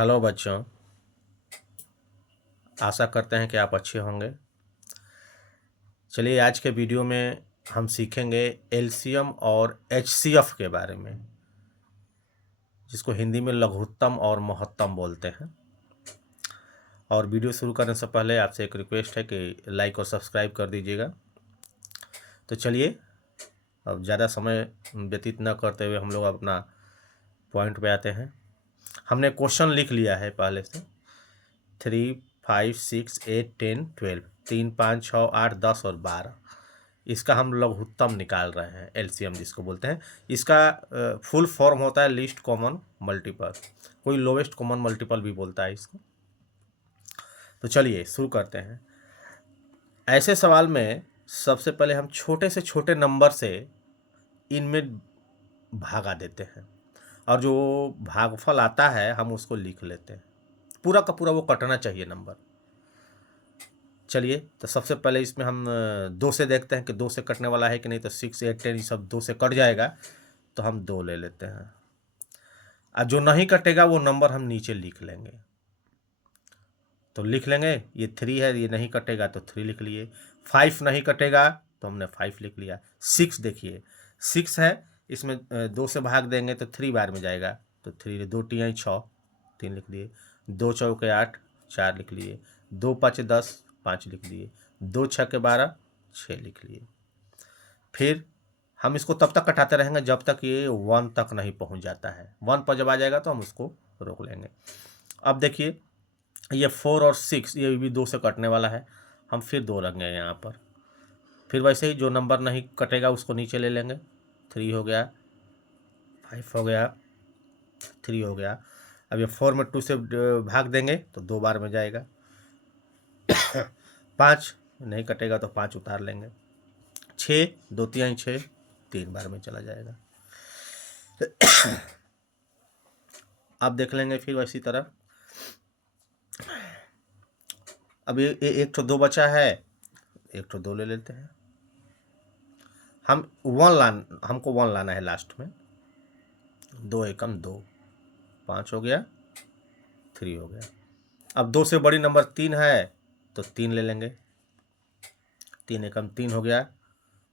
Hello बच्चों, आशा करते हैं कि आप अच्छे होंगे। चलिए आज के वीडियो में हम सीखेंगे एलसीएम और एचसीएफ के बारे में, जिसको हिंदी में लघुत्तम और महत्तम बोलते हैं। और वीडियो शुरू करने से पहले आपसे एक रिक्वेस्ट है कि लाइक और सब्सक्राइब कर दीजिएगा। तो चलिए अब ज़्यादा समय व्यतीत न करते हुए हम लोग अपना पॉइंट पे आते हैं। हमने क्वेश्चन लिख लिया है पहले से 3, 5, 6, 8, 10, 12, 3, 5, 6, 8, 10 और 12। इसका हम लघुत्तम निकाल रहे हैं, एलसीएम जिसको बोलते हैं। इसका फुल फॉर्म होता है लीस्ट कॉमन मल्टीपल, कोई लोवेस्ट कॉमन मल्टीपल भी बोलता है इसको। तो चलिए शुरू करते हैं। ऐसे सवाल में सबसे पहले हम छोटे से छोटे नंबर से इनमें भागा देते हैं और जो भागफल आता है हम उसको लिख लेते हैं। पूरा का पूरा वो कटना चाहिए नंबर। चलिए तो सबसे पहले इसमें हम 2 से देखते हैं कि 2 से कटने वाला है कि नहीं। तो 6, 8, 10 ये सब 2 से कट जाएगा, तो हम 2 ले लेते हैं। और जो नहीं कटेगा वो नंबर हम नीचे लिख लेंगे। तो लिख लेंगे ये 3 है, ये नहीं कटेगा तो 3 लिख लिए। 5 नहीं कटेगा तो हमने 5 लिख लिया। 6 देखिए 6 है, इसमें 2 से भाग देंगे तो 3 बार में जाएगा, तो 3 2 तियाई 6 3 लिख लिए। 2 चौके 8 4 लिख लिए। 2 5 10 5 लिख लिए। 2 6 12 6 लिख लिए। फिर हम इसको तब तक कटाते रहेंगे जब तक ये 1 तक नहीं पहुंच जाता है। 1 पर जब आ जाएगा तो हम उसको रोक लेंगे। अब देखिए ये 4 और 6 ये भी 2 से कटने वाला है, हम फिर 2 रखेंगे यहाँ पर। फिर वैसे ही जो नंबर नहीं कटेगा उसको नीचे ले लेंगे। 3 हो गया, 5 हो गया, 3 हो गया। अब ये 4 में 2 से भाग देंगे तो 2 बार में जाएगा। 5 नहीं कटेगा तो 5 उतार लेंगे। 6 2 तिहाई 6 3 बार में चला जाएगा। अब देख लेंगे फिर वैसी तरह। अब ये एक तो 2 बचा है, एक तो 2 ले लेते हैं। हमको 1 लाना है लास्ट में। 2 एकम 2 5 हो गया, 3 हो गया। अब 2 से बड़ी नंबर 3 है तो 3 ले लेंगे। 3 एकम 3 हो गया,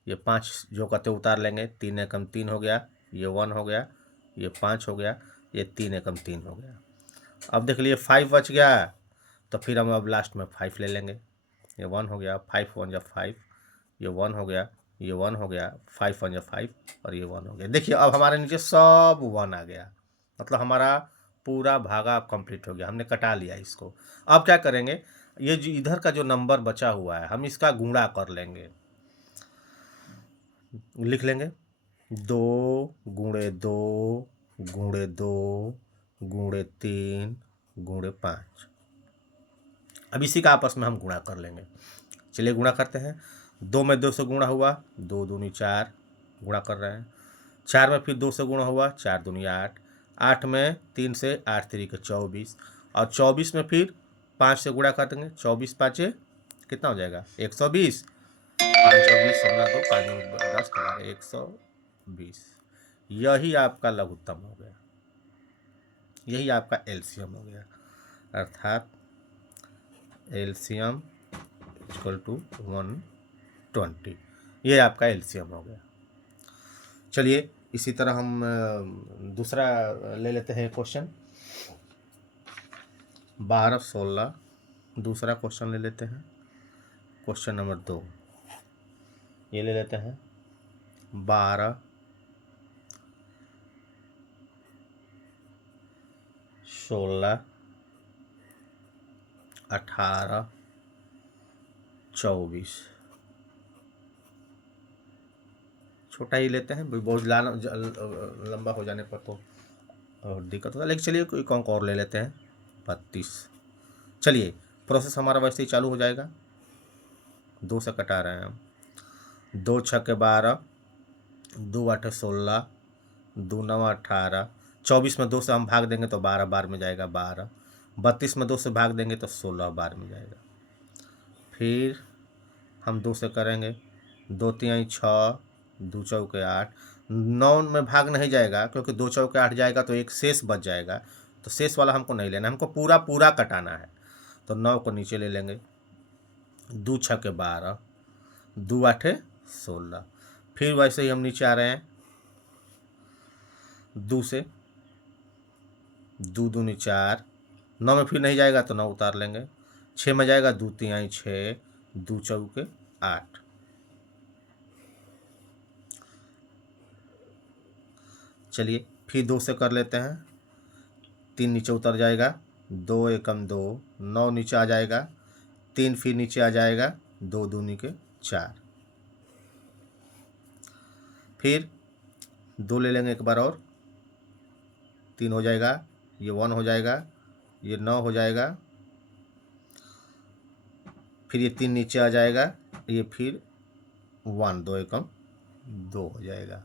ये 5 जो कहते उतार लेंगे। 3 एकम 3 हो गया, ये 1 हो गया, ये 5 हो गया, ये 3 एकम 3 हो गया। अब देख लिए 5 बच गया, तो फिर हम अब लास्ट में 5 ले लेंगे। ये 1 हो गया, 5 1 जा 5, ये 1 हो गया, ये 1 हो गया, 5 1 जा 5 और ये 1 हो गया। देखिए अब हमारे नीचे सब 1 आ गया, मतलब हमारा पूरा भागा कंप्लीट हो गया, हमने कटा लिया इसको। अब क्या करेंगे, ये जो इधर का जो नंबर बचा हुआ है हम इसका गुणा कर लेंगे। लिख लेंगे 2 गुणे 2 गुणे 2 गुणे 3 गुणे 5। अब इसी का आपस में हम गुणा कर लेंगे। चलिए गुणा करते हैं। 2 में 2 से गुणा हुआ, 2 दूनी 4 गुणा कर रहे हैं। 4 में फिर 2 से गुणा हुआ, 4 दूनी 8। 8 में 3 से 8 3 के 24 और 24 में फिर 5 से गुणा कर देंगे। 24 पाँचे कितना हो जाएगा 120। 5 और 20 16 2 5 10 11 120। यही आपका लघुत्तम हो गया, यही आपका एलसीएम हो गया। अर्थात एलसीएम इक्वल टू 120, ये आपका एलसीएम हो गया। चलिए इसी तरह हम दूसरा ले लेते हैं क्वेश्चन। 12 16 दूसरा क्वेश्चन ले लेते हैं। क्वेश्चन नंबर 2 ये ले लेते हैं। 12 16 18 24, छोटा ही लेते हैं, बहुत लंबा हो जाने पर तो दिक्कत होता है, लेकिन चलिए कोई अंक और ले लेते हैं 32। चलिए प्रोसेस हमारा वैसे ही चालू हो जाएगा। 2 से कटा रहे हैं हम। 2 6 12, 2 8 16, 2 9 18। 24 में 2 से हम भाग देंगे तो 12 बार में जाएगा 12। 32 में 2 से भाग देंगे तो 16 बार में जाएगा। फिर हम 2 से करेंगे, 2 तिहाई 6 2 चौके 8। 9 में भाग नहीं जाएगा क्योंकि 2 चौके 8 जाएगा तो एक शेष बच जाएगा, तो शेष वाला हमको नहीं लेना, हमको पूरा पूरा कटाना है। तो 9 को नीचे ले लेंगे, 2 छके 12, 2 आठे 16। फिर वैसे ही हम नीचे आ रहे हैं, 2 से, 2 दूनी 4, 9 में फिर नहीं जाएगा तो 9 उतार लेंगे, 6 में जाएगा, 2 तिहाई 6, 2 चौके 8। चलिए फिर 2 से कर लेते हैं, 3 नीचे उतर जाएगा, 2 एकम 2, 9 नीचे आ जाएगा, 3 फिर नीचे आ जाएगा, 2 दूनी के 4। फिर 2 ले लेंगे एक बार और, 3 हो जाएगा, ये 1 हो जाएगा, ये 9 हो जाएगा, फिर ये 3 नीचे आ जाएगा, ये फिर 1, 2 एकम 2 हो जाएगा।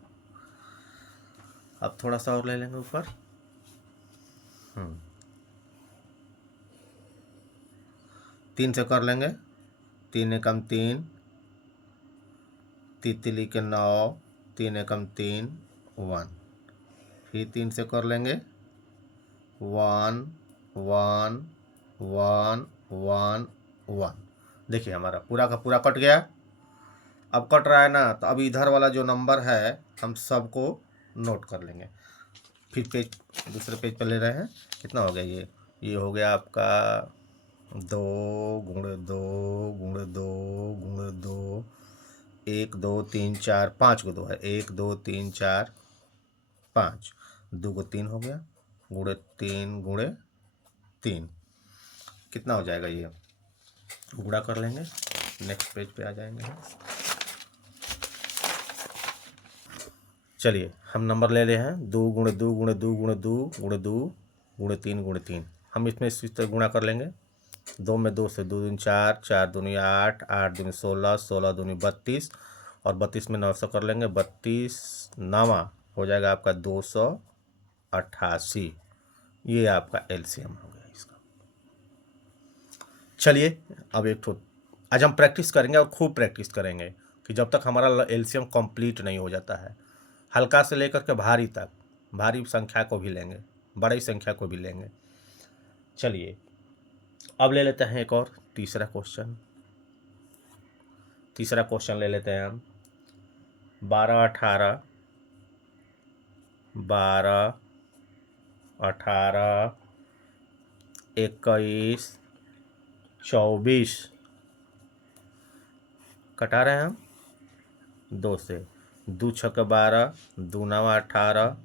अब थोड़ा सा और ले लेंगे ऊपर, 3 से कर लेंगे, 3 एकम 3, तितली के 9, 3 एकम 3, 1। फिर 3 से कर लेंगे, 1 1 1 1 1। देखिए हमारा पूरा का पूरा कट गया। अब कट रहा है ना, तो अब इधर वाला जो नंबर है हम सबको नोट कर लेंगे। फिर पेज, दूसरे पेज पर ले रहे हैं, कितना हो गया ये हो गया आपका 2 गुणे 2 गुणे 2 गुणे 2, 1 2 3 4 5 को 2 है, 1 2 3 4 5, 2 को 3 हो गया, गुणे 3 गुणे 3, कितना हो जाएगा, ये गुणा कर लेंगे। नेक्स्ट पेज पे आ जाएंगे। चलिए हम नंबर ले रहे हैं, 2 गुणे 2 गुणे 2 गुणे 2 गुणे 2 गुणे 3 गुणे 3। हम इसमें इस तरह गुणा कर लेंगे, 2 में 2 से 2 दूनी 4, 4 दूनी 8, 8 दूनी 16, 16 दूनी 32, और 32 में 9 से कर लेंगे, 32 9 हो जाएगा आपका 288। ये आपका एलसीएम हो गया इसका। चलिए अब एक ठो आज हम प्रैक्टिस करेंगे और खूब प्रैक्टिस करेंगे कि जब तक हमारा एलसीएम कंप्लीट नहीं हो जाता है। हल्का से लेकर के भारी तक, भारी संख्या को भी लेंगे, बड़ी संख्या को भी लेंगे। चलिए अब ले लेते हैं एक और तीसरा क्वेश्चन ले लेते हैं हम। 12 18 12 18 21 24 कटा रहे हैं हम 2 से, 2 छक्के 12, 2 9 18।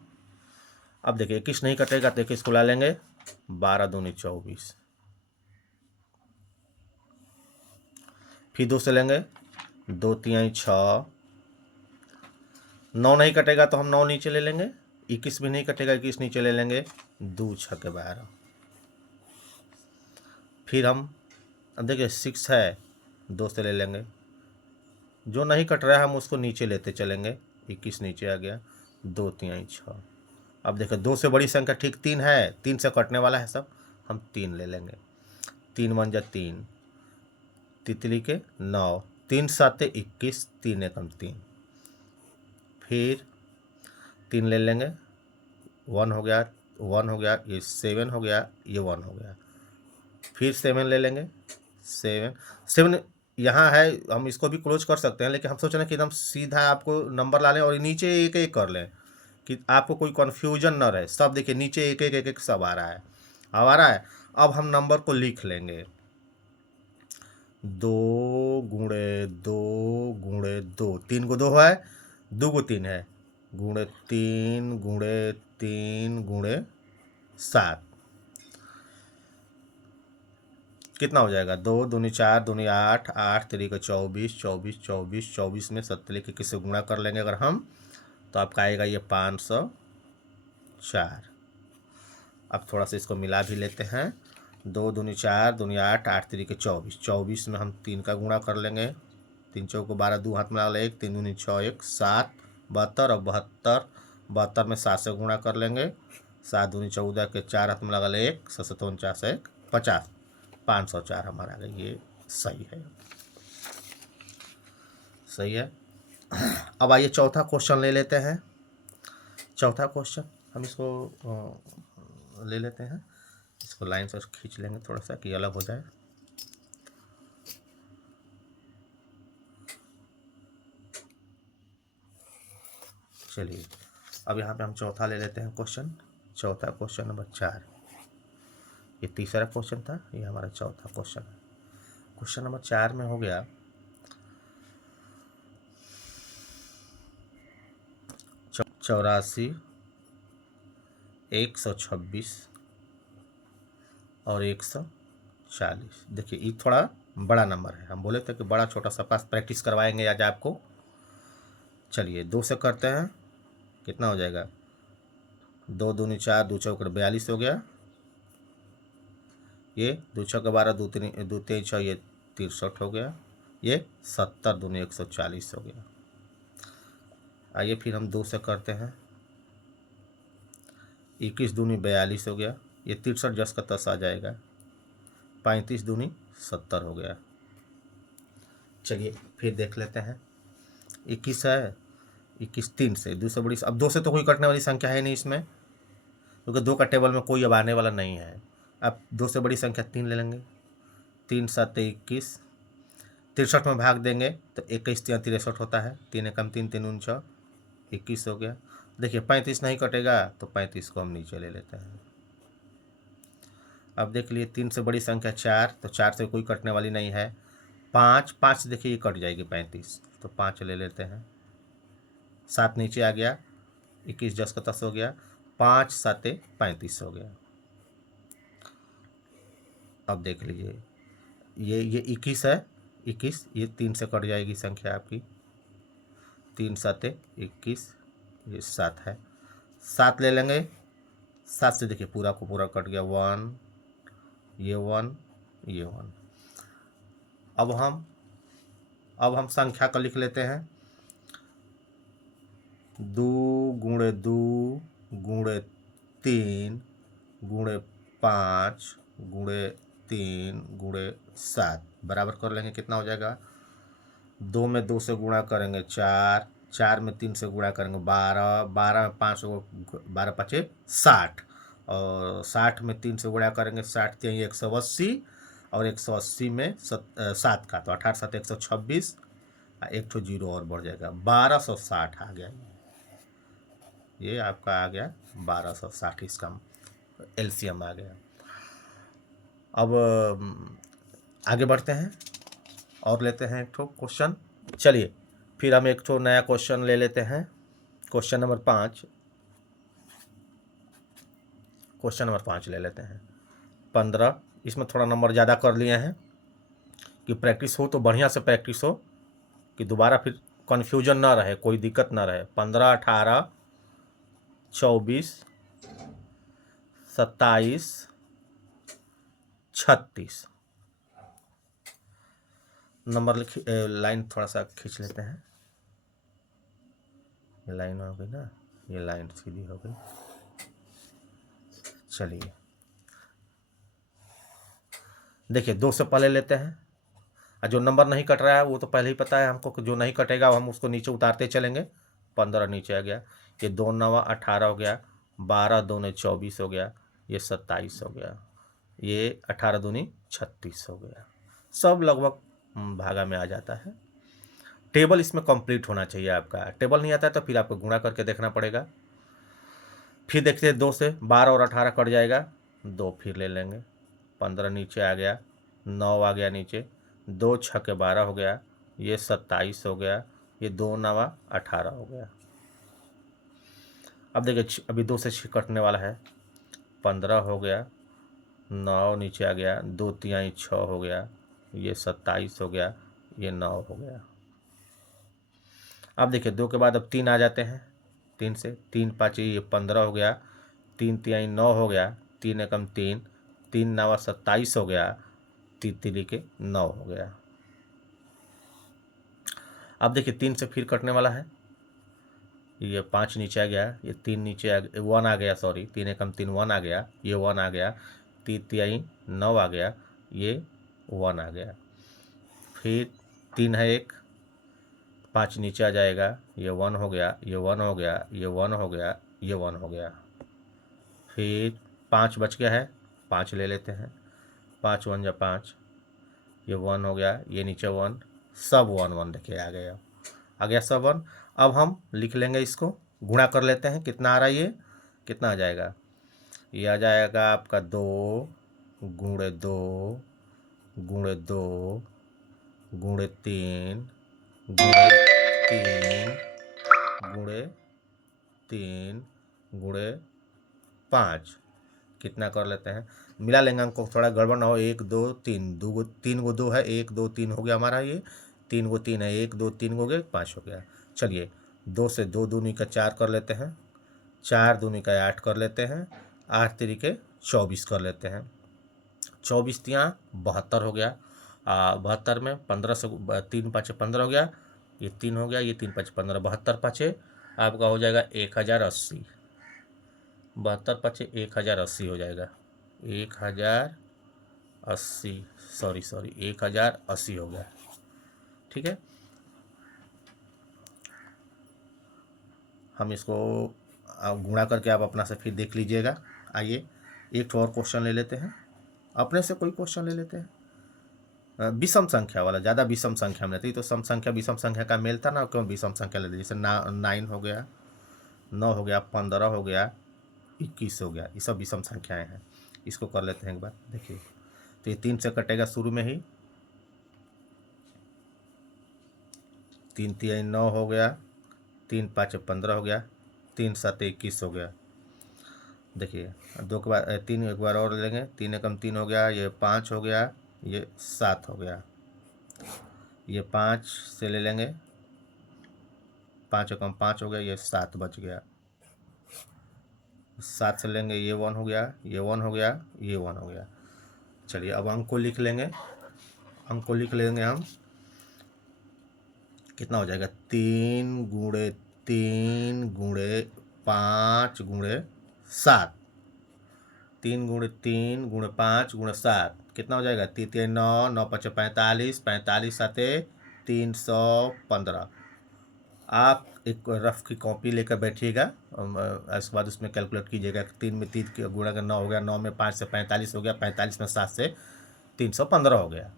अब देखिए 21 नहीं कटेगा तो 21 को ला लेंगे, 12 दूनी 24। फिर 2 से लेंगे, 2 तिहाई 6, 9 नहीं कटेगा तो हम 9 नीचे ले लेंगे, 21 भी नहीं कटेगा, 21 नीचे ले लेंगे, 2 छक्के 12। फिर हम अब देखिए 6 है, 2 से ले लेंगे, जो नहीं कट रहा है हम उसको नीचे लेते चलेंगे, 21 नीचे आ गया, 2 तिहाई 6। अब देखो 2 से बड़ी संख्या ठीक 3 है, 3 से कटने वाला है सब, हम 3 ले लेंगे, 3 1 जा 3, तितली के 9, 3 7 21, 3 एकम 3। फिर 3 ले लेंगे, 1 हो गया, 1 हो गया, ये 7 हो गया, ये 1 हो गया। फिर 7 ले लेंगे, 7 यहाँ है, हम इसको भी क्लोज कर सकते हैं, लेकिन हम सोच रहे हैं कि एकदम सीधा आपको नंबर ला लें और नीचे एक एक कर लें कि आपको कोई कन्फ्यूजन न रहे। सब देखिए नीचे एक एक एक एक सब आ रहा है, अब आ रहा है। अब हम नंबर को लिख लेंगे, 2 गुणे 2 गुणे 2, 3 को 2 है, 2 को 3 है, गुणे 3 गुणे 3 गुणे 7, कितना हो जाएगा, 2 दूनी 4 दूनी 8, 8 3 का 24, 24 24 24 में 7 के किससे गुणा कर लेंगे अगर हम, तो आपका आएगा ये 504। अब थोड़ा सा इसको मिला भी लेते हैं, 2 दूनी 4 दूनी 8, 8 3 के 24, 24 में हम 3 का गुणा कर लेंगे, 3 चौको 12, 2 हाथ में लगा 1, 3 दूनी 6 1 7, 72 और 72, 72 में 7 से गुणा कर लेंगे, 7 दूनी 14 के 4 हाथ में लगा 1, 7 49 1 50, 504 हमारा आ गया। ये सही है, सही है। अब आइए चौथा क्वेश्चन ले लेते हैं। चौथा क्वेश्चन हम इसको ले लेते हैं। इसको लाइन से खींच लेंगे थोड़ा सा कि अलग हो जाए। चलिए अब यहाँ पे हम चौथा ले लेते हैं क्वेश्चन। चौथा क्वेश्चन नंबर 4। ये तीसरा क्वेश्चन था, ये हमारा चौथा क्वेश्चन है। क्वेश्चन नंबर 4 में हो गया 84, 126 और 140। देखिए ये थोड़ा बड़ा नंबर है, हम बोले थे कि बड़ा छोटा सा पास प्रैक्टिस करवाएंगे आज आपको। चलिए 2 से करते हैं, कितना हो जाएगा, 2 दूनी 4, 2 चौक 42 हो गया। ये 2 छक 12, 2 3 6, ये 63 हो गया। ये 70 दूनी 140 हो गया। आइए फिर हम 2 से करते हैं, 21 दूनी 42 हो गया। ये 63 जस का तस आ जाएगा। 35 दूनी 70 हो गया। चलिए फिर देख लेते हैं, 21 है, 21 3 से 2 से बड़ी, अब 2 से तो कोई कटने वाली संख्या है नहीं इसमें, क्योंकि 2 का टेबल में कोई अब आने वाला नहीं है। अब 2 से बड़ी संख्या 3 ले लेंगे। 3 7 21, 63 में भाग देंगे तो 21 3 63 होता है। 3 एकम 3, 3 दूनी 6, 21 हो गया। देखिए 35 नहीं कटेगा तो 35 को हम नीचे ले लेते हैं। अब देख लिए 3 से बड़ी संख्या 4, तो 4 से कोई कटने वाली नहीं है। 5 5 देखिए ये कट जाएगी 35, तो 5 ले लेते हैं। 7 नीचे आ गया, 21 10 का 10 हो गया। 5 7 35 हो गया। अब देख लीजिए ये 21 है, 21 ये 3 से कट जाएगी संख्या आपकी। 3 7 21, ये 7 है। 7 ले लेंगे, 7 से देखिए पूरा को पूरा कट गया। 1, ये 1, ये 1। अब हम संख्या को लिख लेते हैं। 2 गुणे 2 गुणे 3 गुणे 5 गुणे 3 गुणे 7 बराबर कर लेंगे, कितना हो जाएगा। 2 में 2 से गुणा करेंगे 4, 4 में 3 से गुणा करेंगे 12, 12 में 5 12 5 60, और 60 में 3 से गुणा करेंगे 60 3 180, और 180 में 7 का तो 18 7 126, एक ठो जीरो और बढ़ जाएगा, 1260 आ गया। ये आपका आ गया 1260, इसका एलसीएम आ गया। अब आगे बढ़ते हैं और लेते हैं एक ठो क्वेश्चन। चलिए फिर हम एक ठो नया क्वेश्चन ले लेते हैं। क्वेश्चन नंबर 5, क्वेश्चन नंबर 5 ले लेते हैं। 15, इसमें थोड़ा नंबर ज़्यादा कर लिए हैं कि प्रैक्टिस हो तो बढ़िया से प्रैक्टिस हो, कि दोबारा फिर कन्फ्यूजन ना रहे, कोई दिक्कत ना रहे। 15 18 24 27 36 नंबर लाइन थोड़ा सा खींच लेते हैं। ये लाइन हो गई ना, ये लाइन सीधी हो गई। चलिए देखिए 2 से पहले लेते हैं, और जो नंबर नहीं कट रहा है वो तो पहले ही पता है हमको कि जो नहीं कटेगा हम उसको नीचे उतारते चलेंगे। 15 नीचे आ गया, ये 2 9 18 हो गया, 12 2 24 हो गया, ये 27 हो गया, ये 18 दूनी 36 हो गया। सब लगभग भागा में आ जाता है। टेबल इसमें कंप्लीट होना चाहिए आपका। टेबल नहीं आता है तो फिर आपको गुणा करके देखना पड़ेगा। फिर देखते हैं 2 से 12 और 18 कट जाएगा, 2 फिर ले लेंगे। 15 नीचे आ गया, 9 आ गया नीचे, 2 6 12 हो गया, ये 27 हो गया, ये 2 9 18 हो गया। अब देखिए अभी 2 से 6 कटने वाला है। 15 हो गया, 9 नीचे आ गया, 2 3 6 हो गया, ये 27 हो गया, ये 9 हो गया। अब देखिए 2 के बाद अब 3 आ जाते हैं। 3 से 3 5 ये 15 हो गया, 3 3 9 हो गया, 3 एकम 3, 3 9 27 हो गया, 3 3 के 9 हो गया। अब देखिए 3 से फिर कटने वाला है। ये 5 नीचे आ गया, ये 3 नीचे आ गया, 1 आ गया, सॉरी 3 एकम 3 1 आ गया, ये 1 आ गया, 3 3 9 आ गया, ये 1 आ गया। फिर 3 है 1, 5 नीचे आ जाएगा, ये 1 हो गया, ये 1 हो गया, ये 1 हो गया, ये 1 हो गया। फिर 5 बच गया है, 5 ले लेते हैं, 5 1 जा 5, ये 1 हो गया, ये नीचे 1, सब 1 1 देखिए आ गया, आ गया सब 1। अब हम लिख लेंगे, इसको गुणा कर लेते हैं, कितना आ रहा है ये, कितना आ जाएगा, ये आ जाएगा आपका 2 गुणे 2 गुणे 2 गुणे 3 गुणे 3 गुणे 3 गुणे 5, कितना कर लेते हैं, मिला लेंगे अंक को, थोड़ा गड़बड़ ना हो, 1 2 3, 3 गो 2 है, 1 2 3 हो गया हमारा, ये 3 गो 3 है, 1 2 3 हो गए, 5 हो गया। चलिए 2 से 2 दूनी का 4 कर लेते हैं, 4 दूनी का 8 कर लेते हैं, 8 तरीके 24 कर लेते हैं, 24 तियाँ 72 हो गया। 72 में 15 से 3 5 15 हो गया, ये 3 हो गया, ये 3 5 15, 72 पाँचे आपका हो जाएगा 1080, 72 पाँचे 1080 हो जाएगा, 1080, सॉरी 1080 हो गया। ठीक है, हम इसको गुणा करके आप अपना से फिर देख लीजिएगा। आइए एक और क्वेश्चन ले लेते हैं, अपने से कोई क्वेश्चन ले लेते हैं, विषम संख्या वाला, ज़्यादा विषम संख्या में रहती तो सम संख्या विषम संख्या का मेल था ना, क्यों विषम संख्या लेते, जैसे 9 हो गया, 9 हो गया, 15 हो गया, 21 हो गया, ये सब विषम संख्याएं हैं। इसको कर लेते हैं एक बार, देखिए तो ये 3 से कटेगा शुरू में ही, 3 3 9 हो गया, 3 5 15 हो गया, 3 7 21 हो गया। देखिए 2 के बाद 3 एक बार और लेंगे, 3 एकम 3 हो गया, ये 5 हो गया, ये 7 हो गया, ये 5 से ले लेंगे, 5 एकम 5 हो गया, ये 7 बच गया, 7 से लेंगे, ये 1 हो गया, ये 1 हो गया, ये 1 हो गया। चलिए अब अंक को लिख लेंगे, अंक को लिख लेंगे हम, कितना हो जाएगा, 3 गुणे 3 गुणे 5 गुणे 7, 3 गुणे 3 गुणे 5 गुणे 7, कितना हो जाएगा, 3 3 9 9 5 45, 45 7 315। आप एक रफ की कॉपी लेकर बैठिएगा, इसके बाद उसमें कैलकुलेट कीजिएगा, 3 में 3 गुणा का 9 हो गया, 9 में 5 से 45 हो गया, 45 में 7 से 315 हो गया।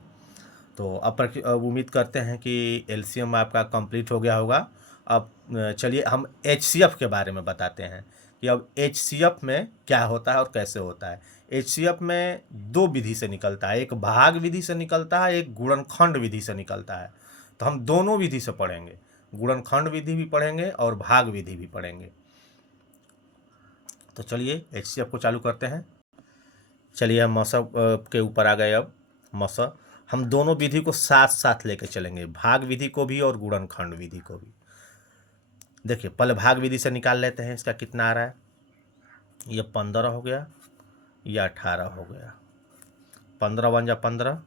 तो अब उम्मीद करते हैं कि एलसीएम आपका कंप्लीट हो गया होगा। अब चलिए हम एचसीएफ के बारे में बताते हैं कि अब एचसीएफ में क्या होता है और कैसे होता है। एचसीएफ में 2 विधि से निकलता है, एक भाग विधि से निकलता है, एक गुणनखंड विधि से निकलता है। तो हम दोनों विधि से पढ़ेंगे, गुणनखंड विधि भी पढ़ेंगे और भाग विधि भी पढ़ेंगे। तो चलिए एचसीएफ को चालू करते हैं। चलिए हम मौसम के ऊपर आ गए। अब मौसम हम दोनों विधि को साथ साथ लेकर चलेंगे, भाग विधि को भी और गुणनखंड विधि को भी। देखिए पहले भाग विधि से निकाल लेते हैं, इसका कितना आ रहा है, ये 15 हो गया, या 18 हो गया, 15 1 जा 15।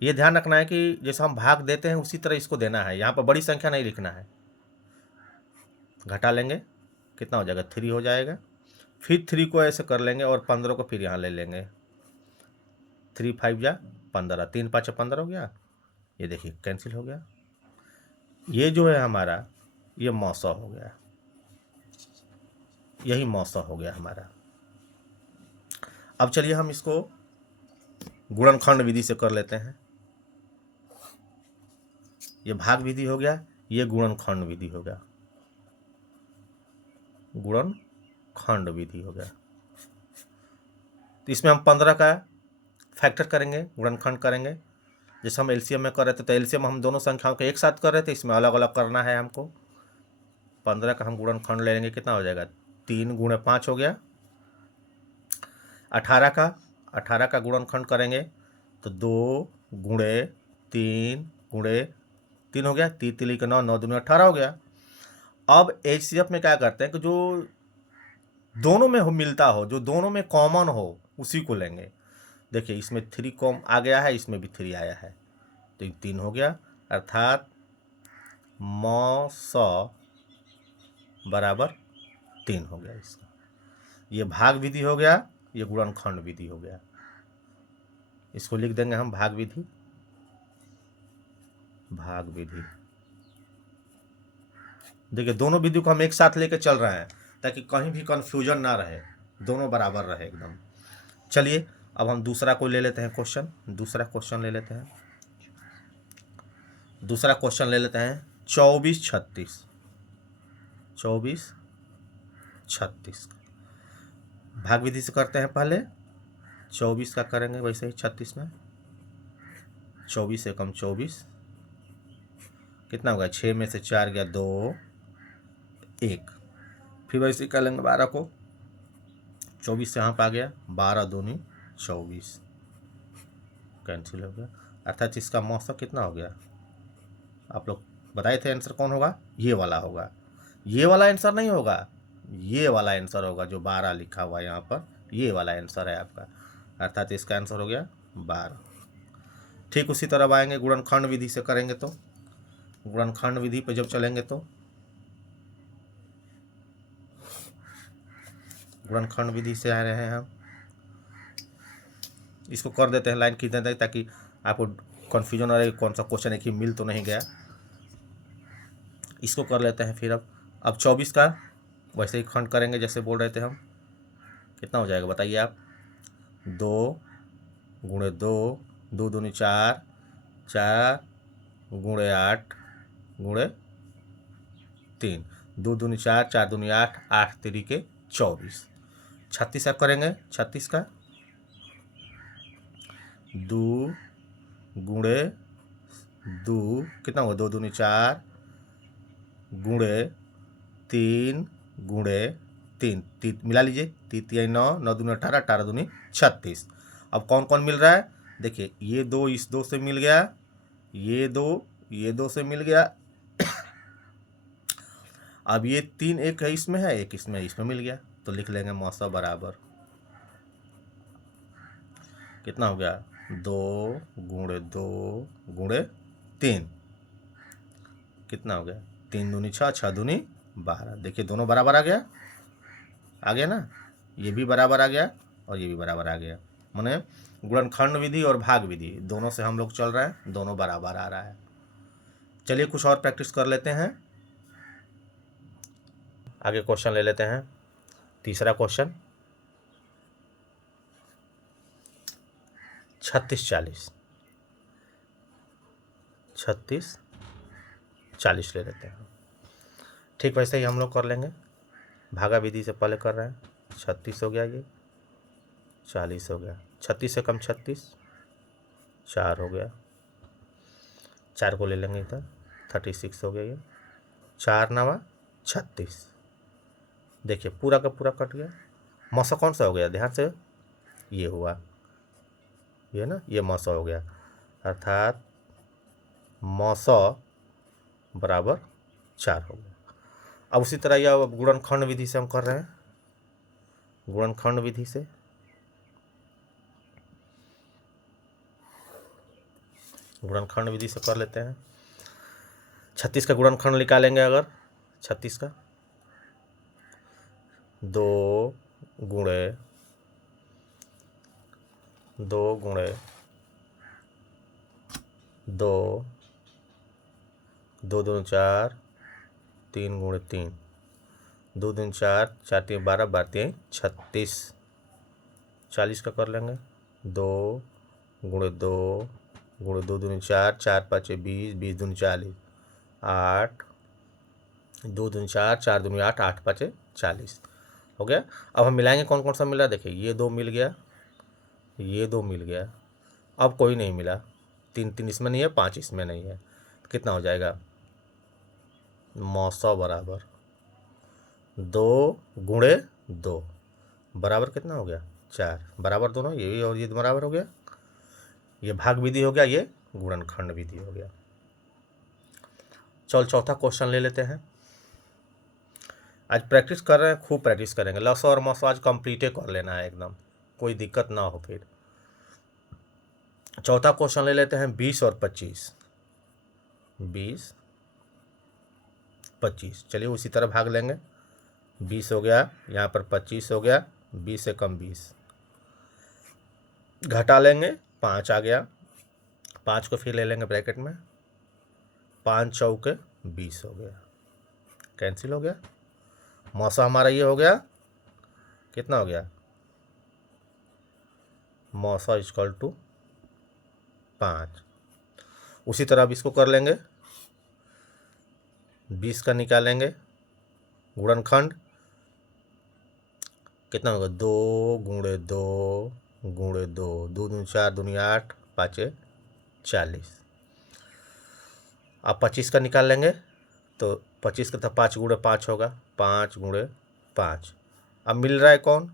ये ध्यान रखना है कि जैसे हम भाग देते हैं उसी तरह इसको देना है, यहाँ पर बड़ी संख्या नहीं लिखना है। घटा लेंगे, कितना हो जाएगा, 3 हो जाएगा, फिर 3 को ऐसे कर लेंगे और 15 को फिर यहाँ ले लेंगे, 3 5 जा 15, 3 5 15 हो गया, ये देखिए कैंसिल हो गया। ये जो है हमारा ये मौसा हो गया, यही मौसा हो गया हमारा। अब चलिए हम इसको गुणनखंड विधि से कर लेते हैं। ये भाग विधि हो गया, ये गुणनखंड विधि हो गया, गुणनखंड विधि हो गया। तो इसमें हम 15 का फैक्टर करेंगे, गुणनखंड करेंगे। जैसे हम एलसीएम में कर रहे थे तो एलसीएम हम दोनों संख्याओं को एक साथ कर रहे थे, इसमें अलग अलग करना है हमको। 15 का हम गुणनखंड ले लेंगे, कितना हो जाएगा, 3 गुणे 5 हो गया। 18 का गुणनखंड करेंगे तो 2 गुणे 3 गुणे 3 हो गया, 3 3 का 9, 9 दूनी 18 हो गया। अब एचसीएफ में क्या करते हैं कि जो दोनों में हो मिलता हो, जो दोनों में कॉमन हो उसी को लेंगे। देखिए इसमें 3 कॉम आ गया है, इसमें भी 3 आया है, तो ये 3 हो गया, अर्थात मौ बराबर 3 हो गया इसका। ये भाग विधि हो गया, ये गुणनखंड विधि हो गया। इसको लिख देंगे हम भाग विधि, भाग विधि। देखिए दोनों विधि को हम एक साथ लेकर चल रहे हैं ताकि कहीं भी कन्फ्यूजन ना रहे, दोनों बराबर रहे एकदम। चलिए अब हम दूसरा कोई ले लेते हैं क्वेश्चन, दूसरा क्वेश्चन ले लेते हैं, दूसरा क्वेश्चन ले लेते हैं 24 36, 24 36 भाग विधि से करते हैं। पहले 24 का करेंगे, वैसे ही 36 में 24 से कम 24 कितना होगा, 6 में से 4 गया 2 1, फिर वैसे ही कर लेंगे 12 को, 24 से यहाँ पर आ गया 12 दूनी 24 कैंसिल हो गया, अर्थात इसका मौसम कितना हो गया, आप लोग बताए थे आंसर कौन होगा, ये वाला होगा, ये वाला आंसर नहीं होगा, ये वाला आंसर होगा जो 12 लिखा हुआ है यहाँ पर, ये वाला आंसर है आपका, अर्थात इसका आंसर हो गया 12। ठीक उसी तरह आएंगे गुणनखंड विधि से करेंगे तो, गुणनखंड विधि पे जब चलेंगे तो गुणनखंड विधि से आ रहे हैं हम, इसको कर देते हैं लाइन खींच देते हैं ताकि आपको कन्फ्यूजन रहे कौन सा क्वेश्चन है कि मिल तो नहीं गया। इसको कर लेते हैं फिर अब 24 का वैसे ही खंड करेंगे जैसे बोल रहे थे हम, कितना हो जाएगा बताइए आप, 2 गुणे 2, 2 दूनी 4, 4 गुणे 8 गुणे 3, 2 दूनी 4, 4 दूनी 8, 8 3 24, 36 का करेंगे, 36 का 2 गुणे 2 कितना होगा, 2 दूनी 4 गुणे 3 गुणे 3, मिला लीजिए, 3 3 9, 9 दूनी 18, 18 दूनी 36। अब कौन कौन मिल रहा है, देखिए ये 2 इस 2 से मिल गया, ये 2 से मिल गया, अब ये 3 एक है इसमें है, एक इसमें मिल गया, तो लिख लेंगे मौसा बराबर कितना हो गया, 2 गुणे 2 गुणे 3 कितना हो गया, 3 दूनी 6, 6 दूनी 12, देखिए दोनों बराबर आ गया ना, ये भी बराबर आ गया और ये भी बराबर आ गया, माने गुणनखंड विधि और भाग विधि दोनों से हम लोग चल रहे हैं, दोनों बराबर आ रहा है। चलिए कुछ और प्रैक्टिस कर लेते हैं, आगे क्वेश्चन ले लेते हैं, तीसरा क्वेश्चन 36 40, 36 40 ले लेते हैं। ठीक वैसे ही हम लोग कर लेंगे, भागा विधि से पहले कर रहे हैं, 36 हो गया, ये 40 हो गया, 36 से कम 36 4 हो गया, 4 को ले लेंगे इधर, 36 हो गया, ये 4 9 36, देखिए पूरा का पूरा कट गया, मौसा कौन सा हो गया, ध्यान से ये हुआ, ये ना, ये मौसा हो गया, अर्थात मौसा बराबर 4 हो गया। अब उसी तरह यह गुणनखंड विधि से हम कर रहे हैं, गुणनखंड विधि से कर लेते हैं, 36 का गुणनखंड निकालेंगे अगर, 36 का 2 गुणे 2 गुणे 2, 2 दूनी 4, 3 गुणे 3, 2 दूनी 4, 4 3 12, 12 3 36, 40 का कर लेंगे, 2 गुणे 2 गुणे 2 दूनी 4, 4 5 20, 20 दूनी 40, 8 2 दूनी 4, 4 दूनी 8, 8 5 40 हो गया। अब हम मिलाएंगे कौन कौन सा मिला, देखिए ये 2 मिल गया, ये 2 मिल गया, अब कोई नहीं मिला, 3 3 इसमें नहीं है, 5 इसमें नहीं है, कितना हो जाएगा, मौसा बराबर 2 गुणे 2 बराबर कितना हो गया 4, बराबर दोनों ये भी और ये बराबर हो गया, ये भाग विधि हो गया, ये गुणनखंड विधि हो गया। चल चौथा क्वेश्चन ले लेते हैं, आज प्रैक्टिस कर रहे हैं, खूब प्रैक्टिस करेंगे, लस और मस आज कंप्लीटे कर लेना है एकदम, कोई दिक्कत ना हो। फिर चौथा क्वेश्चन ले लेते हैं 20 और 25, 20 25, चलिए उसी तरह भाग लेंगे, 20 हो गया, यहाँ पर 25 हो गया, 20 से कम 20 घटा लेंगे, 5 आ गया, 5 को फिर ले लेंगे ब्रैकेट में, 5 चौके 20 हो गया, कैंसिल हो गया, मौसा हमारा ये हो गया, कितना हो गया मौसा इक्वल टू 5। उसी तरह अब इसको कर लेंगे, 20 का निकालेंगे गुणनखंड, कितना होगा 2 गुणे 2 गुणे 2, 2 दूनी 4 दूनी 8 पाँचे 40। अब 25 का निकाल लेंगे तो 25 का तो 5 गुणे 5 होगा, 5 गुणे 5। अब मिल रहा है कौन,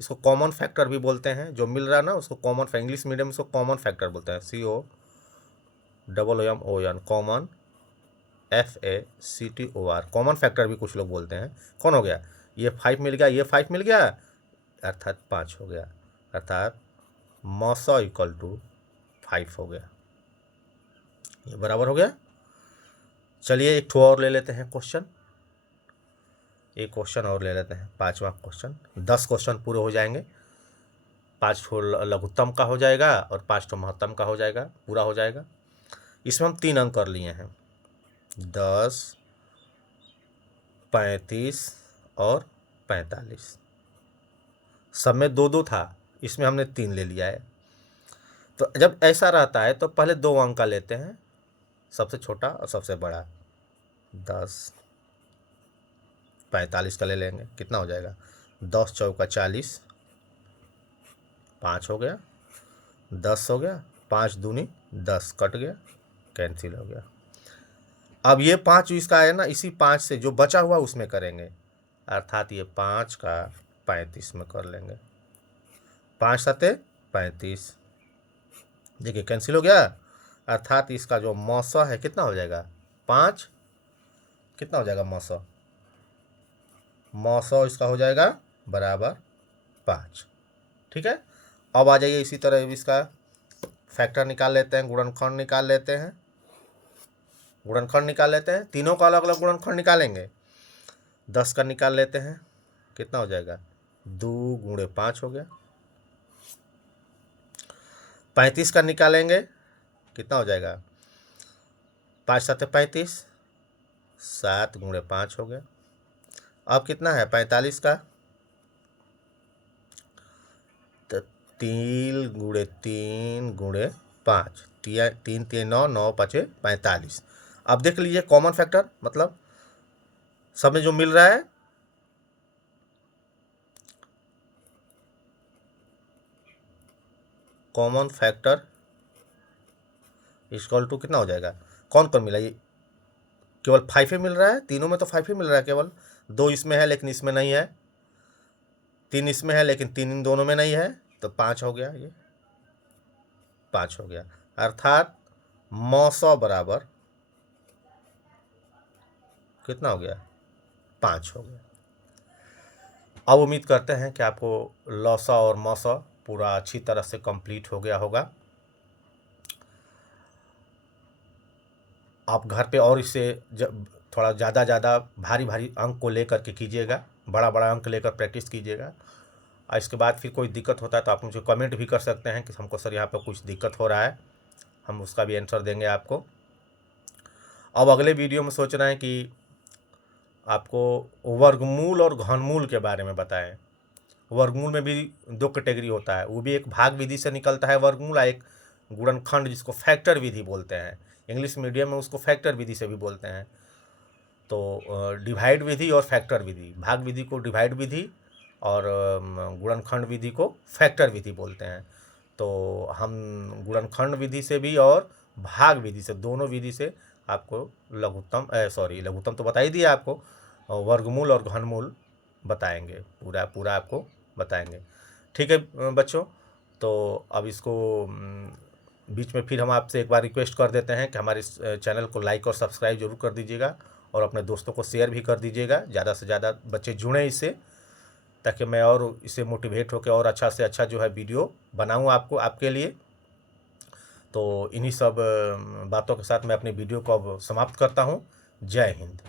इसको कॉमन फैक्टर भी बोलते हैं, जो मिल रहा है ना उसको कॉमन, इंग्लिश मीडियम में इसको कॉमन फैक्टर बोलते हैं, COMMON common, FACTOR common factor भी कुछ लोग बोलते हैं। कौन हो गया, ये 5 मिल गया, ये 5 मिल गया, अर्थात 5 हो गया, अर्थात मौसा इक्वल टू 5 हो गया। ये बराबर हो गया। चलिए एक ठो और ले लेते हैं क्वेश्चन, एक क्वेश्चन और ले लेते हैं, 5वां क्वेश्चन। 10 क्वेश्चन पूरे हो जाएंगे, 5 ठो लघुत्तम का हो जाएगा और 5 ठो महत्तम का हो जाएगा, पूरा हो जाएगा। इसमें हम 3 अंक कर लिए हैं, 10, 35 और 45। सब में 2-2 था, इसमें हमने 3 ले लिया है। तो जब ऐसा रहता है तो पहले 2 अंक का लेते हैं, सबसे छोटा और सबसे बड़ा। 10, 45 का ले लेंगे, कितना हो जाएगा, 10 चौका 40, 5 हो गया, 10 हो गया, 5 दूनी 10 कट गया, कैंसिल हो गया। अब ये 5 इसका है ना, इसी 5 से जो बचा हुआ उसमें करेंगे, अर्थात ये 5 का 35 में कर लेंगे, 5 सते 35, देखिए कैंसिल हो गया। अर्थात इसका जो मौसा है कितना हो जाएगा, 5, कितना हो जाएगा मौसा, मौसा इसका हो जाएगा बराबर 5। ठीक है। अब आ जाइए इसी तरह इसका फैक्टर निकाल लेते हैं, गुणनखंड निकाल लेते हैं, गुणनखंड निकाल लेते हैं, तीनों का अलग अलग गुणनखंड निकालेंगे। 10 का निकाल लेते हैं, कितना हो जाएगा, 2 गुणे 5 हो गया। 35 का निकालेंगे, कितना हो जाएगा, 5 सते 35, 7 गुणे 5 हो गया। अब कितना है 45 का, तो 3 गुणे 3 गुणे 5, 3 3 9, 9 5 45। अब देख लीजिए कॉमन फैक्टर, मतलब सब में जो मिल रहा है, कॉमन फैक्टर इक्वल टू कितना हो जाएगा, कौन कौन मिला, ये केवल 5 ही मिल रहा है, तीनों में तो 5 ही मिल रहा है, केवल 2 इसमें है लेकिन इसमें नहीं है, 3 इसमें है लेकिन 3 इन दोनों में नहीं है, तो 5 हो गया, ये 5 हो गया। अर्थात मौसा बराबर कितना हो गया, 5 हो गया। अब उम्मीद करते हैं कि आपको लौसा और मौसा पूरा अच्छी तरह से कंप्लीट हो गया होगा। आप घर पे और इससे थोड़ा ज़्यादा भारी अंक को लेकर के कीजिएगा, बड़ा अंक लेकर प्रैक्टिस कीजिएगा। और इसके बाद फिर कोई दिक्कत होता है तो आप मुझे कमेंट भी कर सकते हैं कि हमको सर यहाँ पर कुछ दिक्कत हो रहा है, हम उसका भी आंसर देंगे आपको। अब अगले वीडियो में सोच रहे हैं कि आपको वर्गमूल और घनमूल के बारे में बताएं। वर्गमूल में भी 2 कैटेगरी होता है, वो भी एक भाग विधि से निकलता है वर्गमूल, एक गुणनखंड जिसको फैक्टर विधि बोलते हैं, इंग्लिश मीडियम में उसको फैक्टर विधि से भी बोलते हैं। तो डिवाइड विधि और फैक्टर विधि, भाग विधि को डिवाइड विधि और गुणनखंड विधि को फैक्टर विधि बोलते हैं। तो हम गुणनखंड विधि से भी और भाग विधि से, दोनों विधि से आपको लघुत्तम तो बता ही दिया आपको, वर्गमूल और घनमूल बताएंगे, पूरा आपको बताएंगे। ठीक है बच्चों, तो अब इसको बीच में फिर हम आपसे एक बार रिक्वेस्ट कर देते हैं कि हमारे इस चैनल को लाइक और सब्सक्राइब जरूर कर दीजिएगा और अपने दोस्तों को शेयर भी कर दीजिएगा, ज़्यादा से ज़्यादा बच्चे जुड़ें इससे, ताकि मैं और इससे मोटिवेट होकर और अच्छा से अच्छा जो है वीडियो बनाऊं आपके लिए। तो इन्हीं सब बातों के साथ मैं अपनी वीडियो को अब समाप्त करता हूं। जय हिंद।